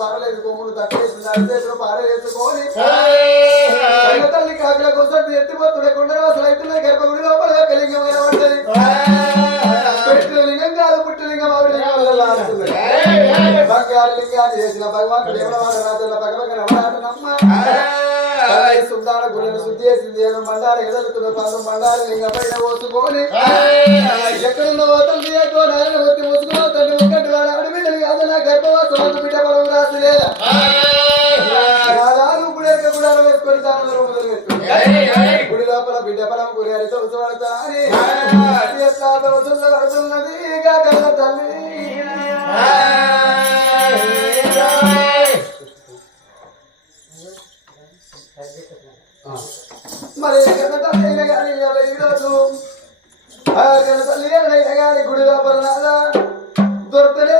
పారలేదు కొమ్ములు తప్పేసింది అడిచేతులు పారేసుకొని తల్లి కాకుల కోసం ఎత్తిపోతుండే కొండలు అసలు అయితే గర్భగుడి లోపల కలింగమైన పడ్డది పెట్టిన లింగం కాదు పుట్టిన లింగం ఆవిడ బంగారు లింగాన్ని చేసిన భగవంతుడు ఎవరవాడ రాజుల పక్కన ఎవరాటనమ్మ సుందాల గుళ్ళను శుద్ధి చేసింది ఏమో మండారు ఎదలుతున్న పందం మండారు లింగ పైన పోసుకొని ఎక్కడున్న పోతుంది ఎక్కువ నాయన వచ్చి పోసుకున్న తండ్రి ఒక్కటి వాడు ఆడి బిడ్డలు కాదు నా గర్భవాసం బిడ్డ బలం రాసి లేదా గుడి కూడా వేసుకొని దాని రూపలు పెట్టుకుని గుడి లోపల బిడ్డ బలం గురి అని తొలచబడతా అని పడుతున్నది కన్న తల్లి మరి కన్న తల్లి అయినా కానీ ఈరోజు కన్న తల్లి అయినా కానీ గుడి లోపల దొరకలే